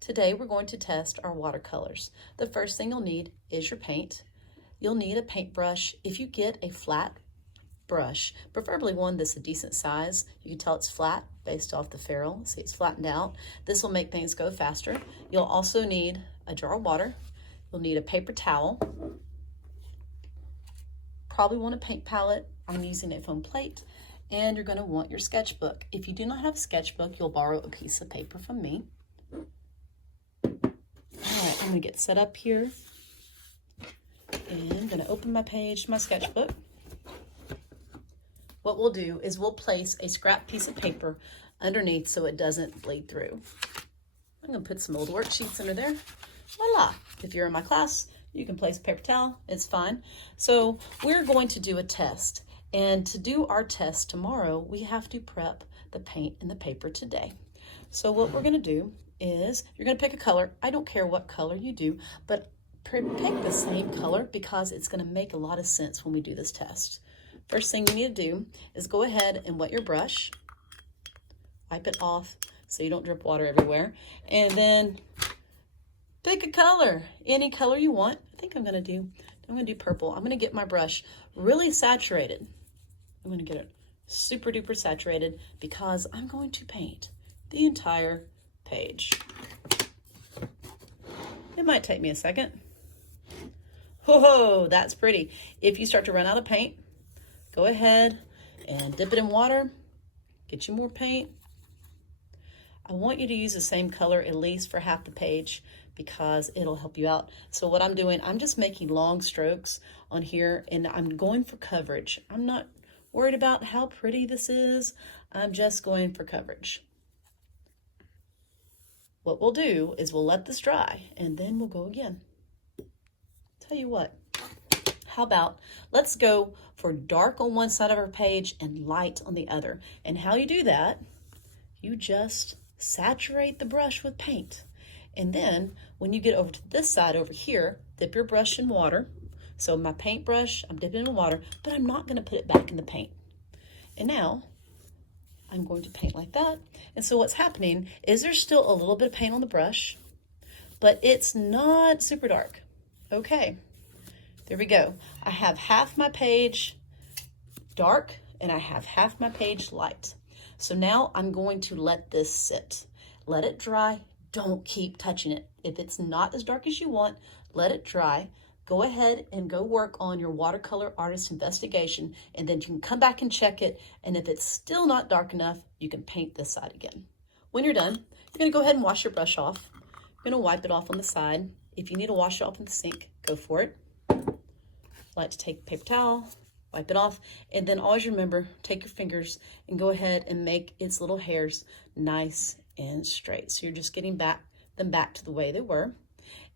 Today we're going to test our watercolors. The first thing you'll need is your paint. You'll need a paintbrush. If you get a flat brush, preferably one that's a decent size, you can tell it's flat based off the ferrule. See, it's flattened out. This will make things go faster. You'll also need a jar of water. You'll need a paper towel. Probably want a paint palette. I'm using a foam plate. And you're going to want your sketchbook. If you do not have a sketchbook, you'll borrow a piece of paper from me. Alright, I'm going to get set up here, and I'm going to open my page, my sketchbook. What we'll do is we'll place a scrap piece of paper underneath so it doesn't bleed through. I'm going to put some old worksheets under there. Voila! If you're in my class, you can place a paper towel. It's fine. So we're going to do a test. And to do our test tomorrow, we have to prep the paint and the paper today. So what we're going to do is you're going to pick a color. I don't care what color you do, but pick the same color because it's going to make a lot of sense when we do this test. First thing you need to do is go ahead and wet your brush. Wipe it off so you don't drip water everywhere. And then pick a color, any color you want. I think I'm going to do purple. I'm going to get my brush really saturated. I'm going to get it super duper saturated because I'm going to paint the entire page. It might take me a second. Whoa, that's pretty. If you start to run out of paint, go ahead and dip it in water, get you more paint. I want you to use the same color at least for half the page because it'll help you out. So what I'm doing, I'm just making long strokes on here and I'm going for coverage. I'm not worried about how pretty this is. I'm just going for coverage. What we'll do is we'll let this dry and then we'll go again. Tell you what, how about let's go for dark on one side of our page and light on the other. And how you do that, you just saturate the brush with paint. And then when you get over to this side over here, dip your brush in water. So my paintbrush, I'm dipping it in water, but I'm not going to put it back in the paint. And now I'm going to paint like that. And so what's happening is there's still a little bit of paint on the brush, but it's not super dark. Okay, there we go. I have half my page dark and I have half my page light. So now I'm going to let this sit. Let it dry. Don't keep touching it. If it's not as dark as you want, let it dry. Go ahead and go work on your watercolor artist investigation, and then you can come back and check it. And if it's still not dark enough, you can paint this side again. When you're done, you're going to go ahead and wash your brush off. You're going to wipe it off on the side. If you need to wash it off in the sink, go for it. I like to take a paper towel, wipe it off, and then always remember, take your fingers and go ahead and make its little hairs nice and straight. So you're just getting them back to the way they were.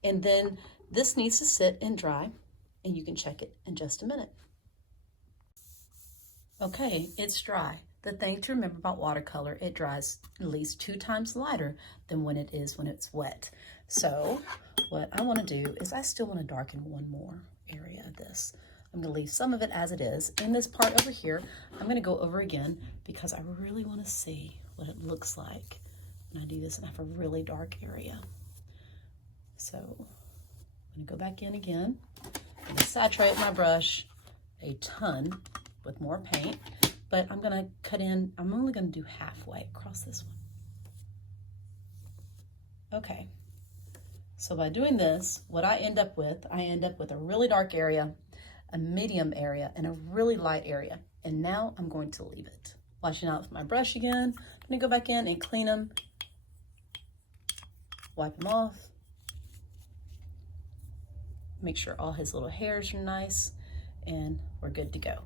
And then this needs to sit and dry, and you can check it in just a minute. Okay, it's dry. The thing to remember about watercolor, it dries at least 2 times lighter than when it is when it's wet. So what I want to do is I still want to darken one more area of this. I'm going to leave some of it as it is. In this part over here, I'm going to go over again because I really want to see what it looks like when I do this and I have a really dark area. So I'm going to go back in again. I'm going to saturate my brush a ton with more paint, but I'm going to cut in, I'm only going to do halfway across this one. Okay, so by doing this, what I end up with a really dark area, a medium area, and a really light area. And now I'm going to leave it. Washing out with my brush again. I'm going to go back in and clean them, wipe them off. Make sure all his little hairs are nice, and we're good to go.